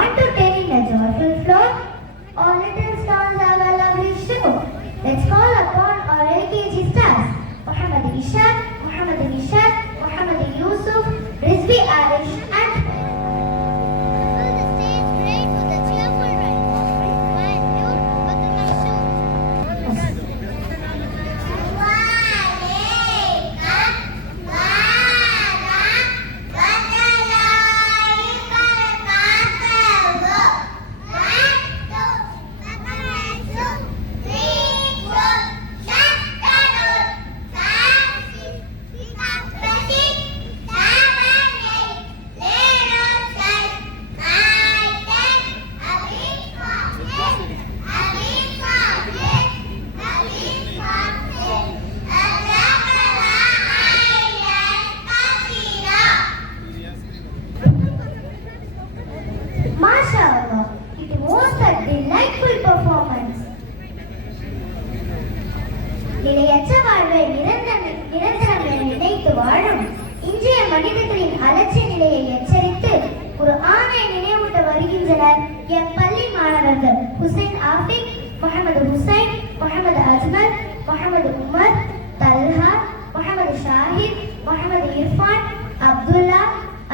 1 to 10 in a joyful flow? All little stars have a lovely show. Let's call upon our LKG stars. Muhammad Ishaq, Muhammad Nishad, Muhammad Yusuf, Rizvi Arish and நிலையற்ற வாழ்வை நிரந்தரம் நினைத்து வாழும் இன்றைய மனிதர்களின் அலட்சிய நிலையை எச்சரித்து ஒரு ஆணை நினைவூட்ட வருகின்றனர் எம் பள்ளி மாணவர்கள் ஹுசைன் ஆஃபிக், முகமது ஹுசைன், முகமது அஜ்மல், முகமது உமர், தல்ஹா, முகமது ஷாஹித், முகமது இர்ஃபான், அப்துல்லா,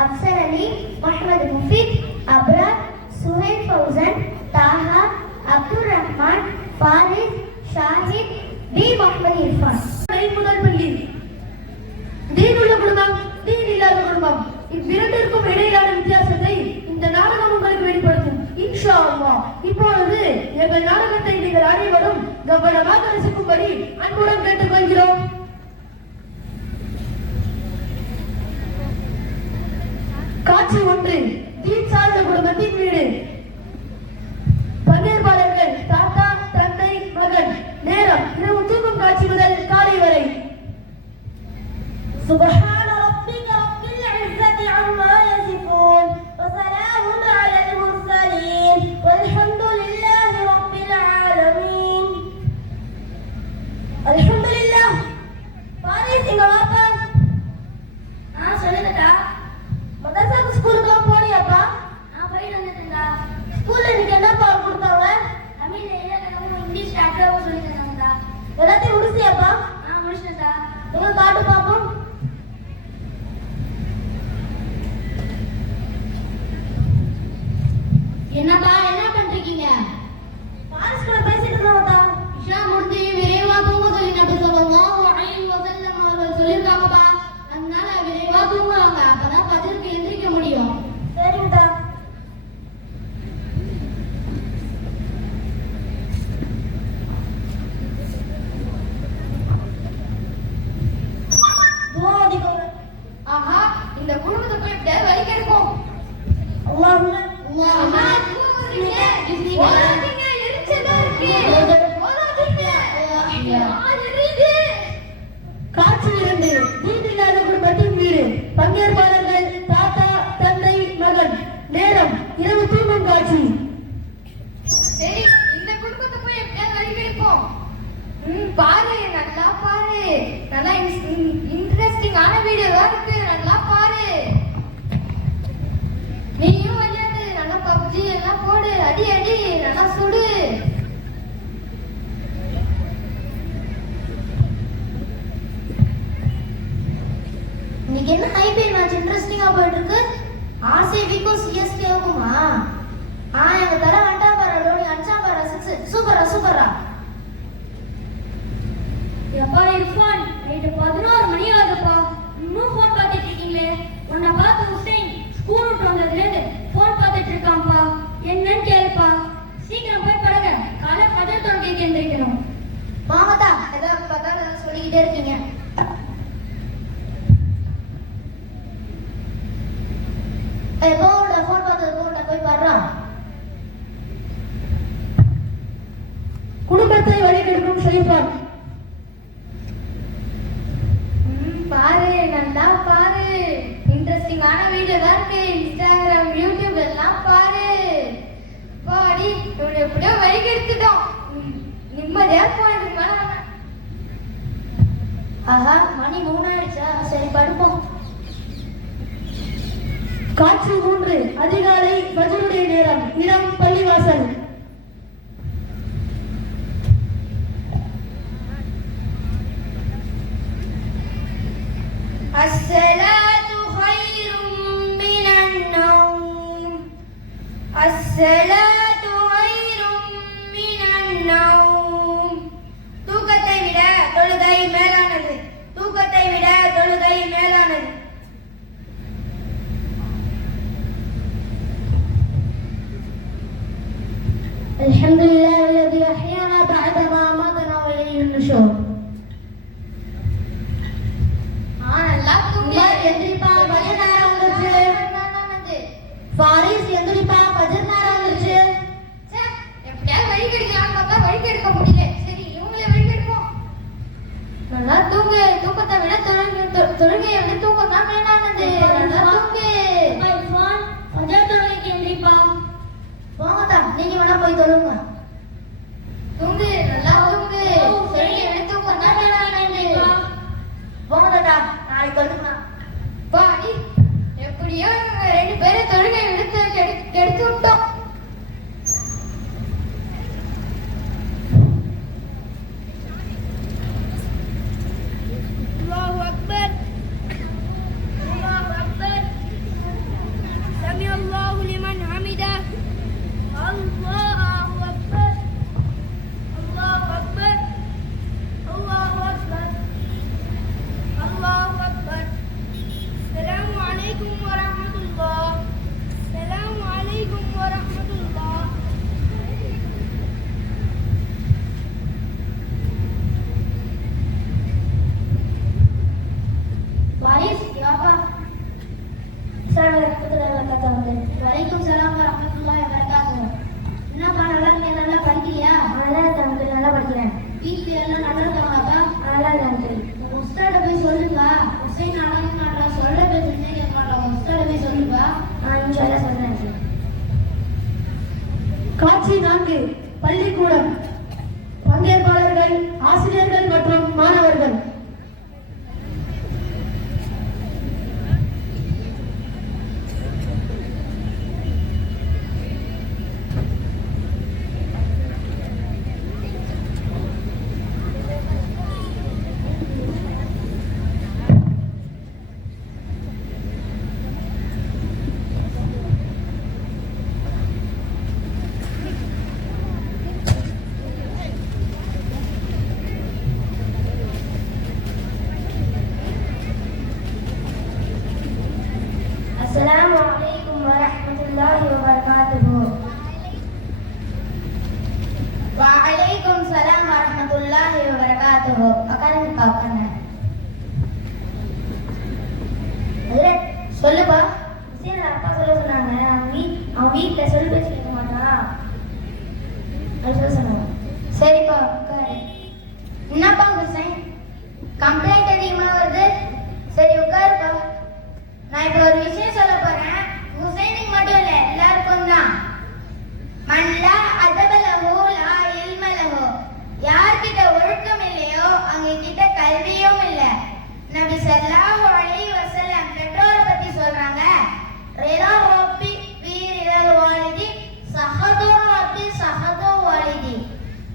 அப்சர் அலி, முகமது முஃபித், அப்ரார், சுஹைல் ஃபௌசன், தாஹா, அப்துல் ரஹ்மான், ஃபாரிஸ், ஷாஹித், டி முகமது இர்ஃபான். முதல் பள்ளி. தீன் உள்ள குடும்பம், தீன் இல்லாத குடும்பம், இவ்விரண்டிற்கும் இடையிலான வித்தியாசத்தை இந்த நாடகம் உங்களுக்கு வெளிப்படுத்தும் இன்ஷா அல்லாஹ். இப்பொழுது எங்கள் நாடகத்தை நீங்கள் அனைவரும் கவனமாக ரசிக்கும்படி அன்புடன் கேட்டுக்கொள்கிறோம். காட்சி 1. தீன் சார்ந்த குடும்பத்தின் வீடு. பங்கேற்பாளர்கள் தாத்தா, தந்தை, மகன். நேரம் இரவு தூங்கும் காட்சி முதல் காலை வரை. சுப்ஹான ரப்பிக ரப்பில் இஸ்ஸத்தி அம்மா யசிஃபூன் வ ஸலாமுன் அலல் முர்ஸலீன் வல்ஹம்துலில்லாஹி ரப்பில் ஆலமீன். அல்ஹம்துலில்லாஹ். பாரிஸ் இங்க வாப்பா. சொல்லுங்கடா. மதரசாக்கு ஸ்கூலுக்குலாம் போறியாப்பா? போயிட்டு வந்துட்டேன்டா. ஸ்கூல்ல இன்னைக்கு என்ன பாடம் கொடுத்தாங்க? தமிழ், இலக்கணமும் இங்கிலீஷ் டாக்டரும் சொல்லி தந்தாங்கடா. எல்லாத்தையும் முடிச்சியாப்பா? முடிச்சிட்டேன்டா. எங்க காட்டு பாப்போம். என்னப்பா என்ன பண்றீங்க? பாரிஸ் கூட பேசிட்டு இருந்தோம்டா. இஷா முடிஞ்சு விரைவா தூங்க சொல்லி நபி ஸல்லல்லாஹு அலைஹி வஸல்லம் அவர்கள் சொல்லிருக்காங்கப்பா. அதனால விரைவா தூங்குவாங்க. அப்பதான் ஃபஜ்ருக்கு எந்திரிக்க முடியும். சரிங்கடா. ஆஹா, இந்த குடும்பத்துக்கு இப்படியே வலிக்க இருக்கும். அல்லாஹ் காட்சி 2. தீன் இல்லாத குடும்பத்தின் வீடு. பங்கேற்பாளர்கள் தாத்தா, தந்தை, மகன். நேரம் இரவு தூங்கும் காட்சி. சரி, இந்த குடும்பத்தை போய் எப்படியா வலிக்கெடுப்போம். பாரு, நல்லா பாரு. நல்லா இன்ட்ரெஸ்டிங்கான வீடியோவா இருக்கு. நல்லா பாரு. நீயும் விளையாடு. நல்லா பப்ஜி எல்லாம் போடு. அடி அடி நல்லா சுடு. இன்னைக்கு என்ன ஐபிஎல் மேட்ச் இன்ட்ரெஸ்டிங்கா போயிட்டு இருக்கு. ஆர்சிபிக்கும் சிஎஸ்கேவுக்குமா? எங்க தர வண்டா பாரு, லோனி அடிச்சா பாரு 6. சூப்பரா. எப்பா இர்ஃபான், நைட்டு 11 மணி ஆகுதுப்பா. இன்னும் ஃபோன் பார்த்துட்டு இருக்கீங்களே? உன்னை பார்த்து ஹுசைன் ஸ்கூல் விட்டு வந்ததுலேருந்து ஃபோன் பார்த்துட்டு இருக்கான்ப்பா. என்னன்னு கேளுப்பா. சீக்கிரம் போய் படுங்க. காலை ஃபஜர் தொழுகைக்கு எந்திரிக்கணும். வாங்கதா, ஏதாவது பார்த்தா சொல்லிக்கிட்டே இருக்கீங்க. ஃபோன் பார்த்தது போய் பாடுறா. குடும்பத்தை வழிகெடுக்கும் ஷைத்தான். பாரு, நல்லா பாரு. இன்ட்ரெஸ்டிங்கான வீடியோ தான் இருக்கு. இன்ஸ்டாகிராம், யூடியூப் எல்லாம் பாரு. பாடி எப்படியோ வழிக்கு எடுத்துட்டோம். நிம்மதியா போனதுக்கு மேல ஆஹா, மணி 3 ஆயிடுச்சா? சரி படுப்போம். காட்சி 3 அதிகாலை ஃபஜ்ருடைய நேரம். இடம் பள்ளிவாசல். الصلاة خير من النوم الصلاة خير من النوم தூக்கத்தை விட தொழுகை மேலானது. தூக்கத்தை விட தொழுகை மேலானது. الحمد لله الذي أحيانا بعدما أماتنا وإليه النشور. எந்திரிப்பா பஜர் நேரம் வந்துருச்சு. ஃபாரிஸ் எந்திரிப்பா பஜர் நேரம் வந்துருச்சு. எப்படியாவது வழி கெடுக்கலாம்னு பார்த்தா வழி கெடுக்க முடியல. சரி இவங்களே வழி கெடுப்போம். நல்லா தூங்கு. தூக்கத்தை விட தொழுகையை விட தூக்கம் தான் மேலானது. நல்லா தூங்கு. பஜர் தொழுகைக்கு எந்திரிப்பா. போங்கடா, நீங்க வேணா போய் தொழுங்க. தூங்கு, நல்லா தூங்கு. சரி எனக்கு தூக்கம் தான் மேலானது. போங்கடா, நாளைக்கு தொழுங்கலாம். பாடி எப்படியோ ரெண்டு பேரும் தொழுகை எடுத்து விட்டோம். அல்லாஹு அக்பர் அல்லாஹு அக்பர் சமி அல்லாஹு லிமன் ஹமிதா அல்லாஹு அக்பர் அல்லாஹு அக்பர் அல்லாஹு அக்பர் அல்லாஹு அக்பர். السلام عليكم ورحمة الله. السلام عليكم ورحمة الله. ஃபாரிஸ் யாப்பா. அஸ்ஸலாமு அலைக்கும் வரஹ்மத்துல்லாஹி வபரகாத்துஹு. வலைக்கும் சலாம் வரஹ்மத்துல்லாஹி வபரகாத்துஹு. என்னப்பா நல்லா இருக்கீங்க? நல்லா படிக்கிறியா? நல்லா இருக்கேன், நல்லா படிக்கிறேன். வீட்ல எல்லாம் நல்லா இருக்காங்கப்பா? நல்லா இருக்கேன். உங்க உஸ்தாட போய் சொல்லுப்பா. உஸ்தாத் நடக்க மாட்டா, சொல்ற பேசுறதே கேட்க மாட்டா. உங்க உஸ்தாட போய் சொல்லுப்பா. இன்ஷால்லா சொல்றேன். காட்சி 4 பள்ளிக்கூடம். பங்கேற்பாளர்கள் ஆசிரியர்கள் மற்றும் மாணவர்கள். அஸ்ஸலாமு அலைக்கும் வரஹ்மத்துல்லாஹி வபரகாத்துஹு. வலைக்கும் சலாம் வரஹ்மத்துல்லாஹி வபரகாத்துஹு. உட்காருங்கப்பா, உட்காருங்க. சொல்லுப்பா. அப்பா சொல்ல சொன்னாங்க. அவன் வீட்டில் சொல்லி பேச்சு கேட்க மாட்டான். அது சொல்ல சொன்னாங்க. சரிப்பா உட்காரு. என்னப்பா ஹுசைன், கம்ப்ளைண்ட் அதிகமா வருது? சரி உட்காருப்பா. நான் இப்ப ஒரு விஷயம் சொல்ல போறேன். ஹுசைனுக்கு மட்டும் இல்ல, எல்லாருக்கும் தான். மன்லா அதபலஹு லா இல்மலஹு. யார்கிட்ட ஒழுக்கம் இல்லையோ அவங்க கிட்ட கல்வியும் இல்ல. நபி ஸல்லல்லாஹு அலைஹி வஸல்லம் பெற்றோரை பத்தி சொல்றாங்க. ரிலா ரப்பி ஃபீ ரிலல் வாலிதி சஹது ரப்பி சஹது வாலிதி.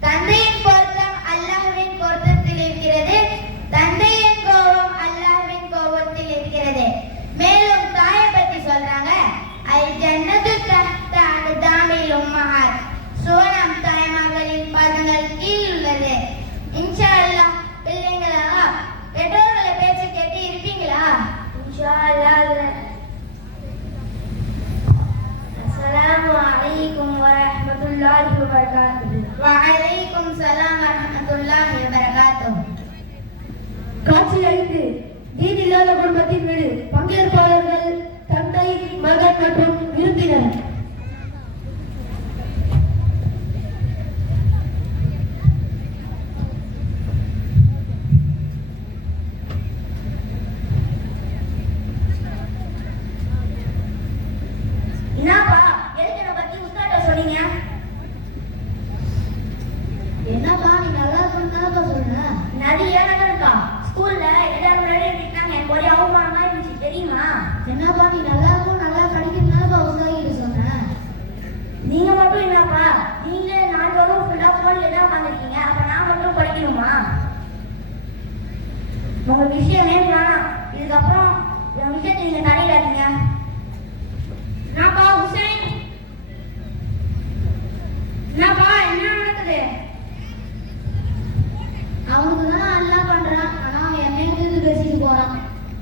தந்தையின் பொருத்தம் அல்லாஹ்வின் பொருத்தத்தில் இருக்கிறது, தந்தையின் கோபம் அல்லாஹ்வின் கோபத்தில் இருக்கிறது. மேலும் தாயை பத்தி சொல்றாங்க. அல் ஜன்னத்து தஹ்த அக்தாமில் உம்மஹாத். சுவனம் தாய்மார்களின் பாதங்கள் கீழ் உள்ளது. இன்ஷா அல்லாஹ் பிள்ளைங்களா பெற்றோர்களை பேச்ச கேட்டு இருப்பீங்களா? இன்ஷா அல்லாஹ். அஸ்ஸலாமு அலைக்கும் வரஹ்மத்துல்லாஹி வபரகாத்துஹு. வலைக்கும் சலாம் வரஹ்மத்துல்லாஹி வபரகாத்துஹு. காட்சி 5 தீன் இல்லாத குடும்பத்தின் வீடு. பங்கேற்பாளர்கள் தந்தை, மகன் மற்றும் விருந்தினர். என்னப்பா எதுக்கு என்ன பத்தி உஸ்தாட்ட சொன்னீங்க? என்னப்பா நீ நல்லா இருக்குன்னு சொல்றேன். நிறைய இருக்கா ஸ்கூல்ல எல்லாரும் முன்னாடி எனக்கு ஒரே அவமானமா உங்க விஷயமே வேணாம். இதுக்கப்புறம் என் விஷயத்தை நீங்க தலையிடாதீங்க. என்னப்பா ஹுசைன், என்னப்பா என்ன நடக்குது? அவனுக்கு தான் நல்லா பண்றான், ஆனா அவன் என்னையும் தீர்த்து பேசிட்டு போறான்.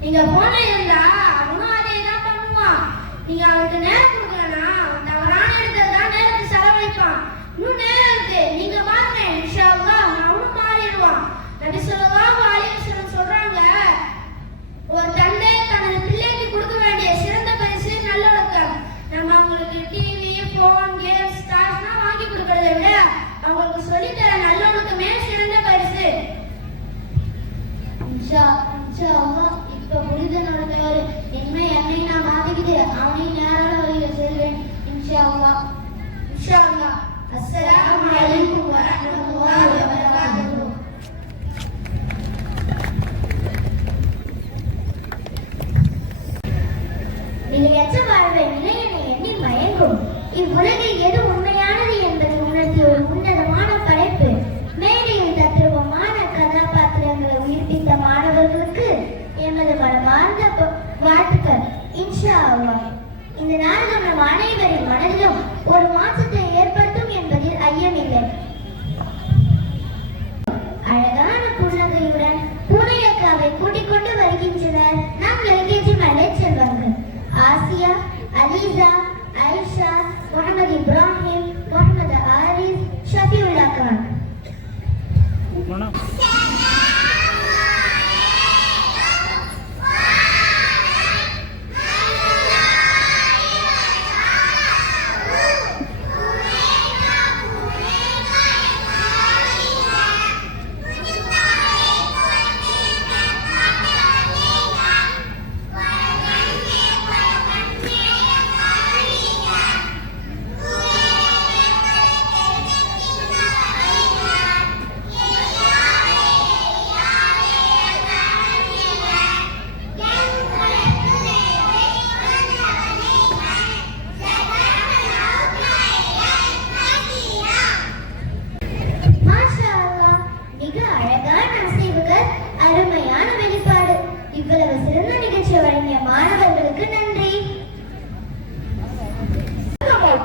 நீங்க போன இருந்தா அவனும் அதே தான் பண்ணுவான். நீங்க அவனுக்கு நேரம் கொடுக்கலன்னா அவன் தவறான இடத்துல தான் நேரத்தை செலவழிப்பான். இன்னும் நேரம் இருக்கு, நீங்க பாருங்க, இன்ஷா அல்லாஹ் அவனும் மாறிடுவான். நபி ஸல்லல்லாஹு அலைஹி வஸல்லம் சொல்றாங்க, ஒரு தந்தை தனது பிள்ளைக்கு கொடுக்க வேண்டிய சிறந்த பரிசு நல்லொழுக்கம். நம்ம அவங்களுக்கு டிவி, போன், கேம்ஸ், ஸ்டார்ஸ்லாம் வாங்கி கொடுக்கறதை விட அவங்களுக்கு சொல்லித்தர நல்லொழுக்கமே சிறந்த பரிசு. இன்ஷா அல்லாஹ் இப்ப புரிதனோட தவறு இனிமே என்னை நான் மாத்திக்கிட்டு அவனையும் நேரான வழியில செல்வேன். இன்ஷா அல்லாஹ். இன்ஷா அல்லாஹ். அஸ்ஸலாமு அலைக்கும் வரஹ்மத்துல்லாஹி வபரகாத்துஹு. நிலையற்ற வாழ்வை நிலையென எண்ணி மயங்கும் இவ்வுலகில் எது உண்மையானது என்பதை உணர்த்திய ஒரு உன்னதமான படைப்பு. மேடையில் தத்ரூபமான கதாபாத்திரங்களை உயிர்ப்பித்த மாணவர்களுக்கு எமது மனமார்ந்த வாழ்த்துக்கள். இன்ஷா அல்லாஹ். இந்த நாடகம் நம் அனைவரின் மனதிலும் ஒரு மாற்றத்தை ஏற்படுத்தும் என்பதில் ஐயமில்லை. அழகான புன்னகையுடன் பூனையக்காவை கூட்டிக் கொண்டு வருகின்றனர் நம் எல்கேஜி மலை செல்வார்கள். ஆசியா, அலீசா, ஐஷா, முகமது இப்ராஹிம், முகமது ஆரிஸ், ஷஃபியுல்லா கான். மாஷா அல்லாஹ், மிக அழகான அசைவுகள், அருமையான வெளிப்பாடு. இவ்வளவு சிறந்த நிகழ்ச்சி வழங்கிய மாணவர்களுக்கு நன்றி.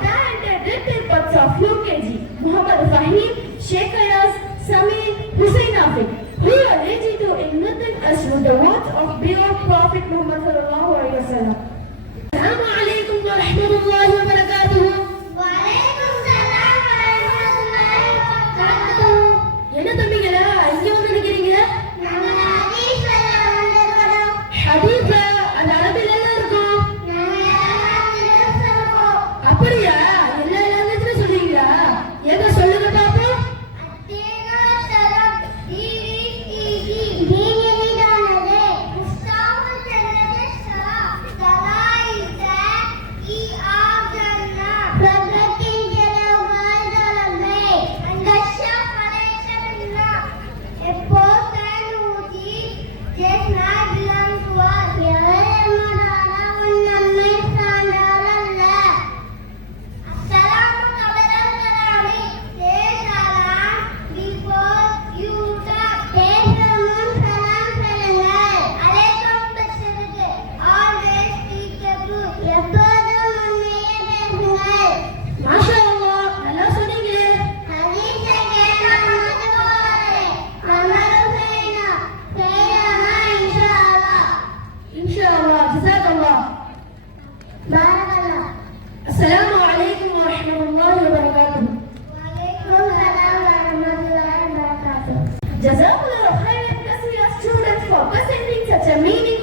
Talented little butts of UKG, Muhammad Fahim, Sheikh Ayaz, Samir, Hussein Afiq, who are ready to enlighten us with the words of beloved Prophet Muhammad sallallahu alaihi wasallam. Assalamu alaikum wa rahmatullahi wa barakatuh. வலைக்கும் சலாம் வரஹ்மத்துல்லாஹி வபரகாத்துஹு. என்ன தம்பிங்களா இங்க வந்து நிக்கிறீங்க? நாங்க ஹதீஸ்ல வந்திருக்கோம். ஹதீஸா அந்த அரபில எல்லாம் இருக்கும். நாங்க எல்லாரும் சொல்றோம். அப்படியா? எல்லா லாங்குவேஜ்ல சொல்றீங்களா? எங்க சொல்லுங்க பாப்போம். அத்தீனா ஷரப் ஈஸி தீனிதானதே முஸ்தாமல் ஜன்னதே ஷரா கலாயிஸ ஈ ஆஜன்னா பிரகத்தின் ஜலவாதலமே அந்தஷா ஃபலைஷன்னா எப்போ தனூதி ஜெஸ்னா பிலம் துவார் யலமடானா வன்னம்மை சாண்டாலல்ல. Assalamu kabaran kalami. Salam before you talk. Salam சொல்லுங்கள். அலைக்கும் பேசுறது. Always speak the truth. எப்போதும் உண்மையை பேசுங்கள். மாஷா அல்லாஹ் நல்லா சொன்னீங்களே. ஹதீஸை கேட்காம போகாதே. அமலும் செய்யணும். செய்யலாமா இன்ஷா அல்லாஹ். இன்ஷா அல்லாஹ். ஜஸாக்கல்லாஹ். பாரக்கல்லாஹ். அஸ்ஸலாமு அலைக்கும் wa rahmatullahi wa barakatuh. வலைக்கும் சலாம் வரஹ்மத்துல்லாஹி வபரகாத்துஹு. Jazakallahu khairan, students, for presenting such a meaningful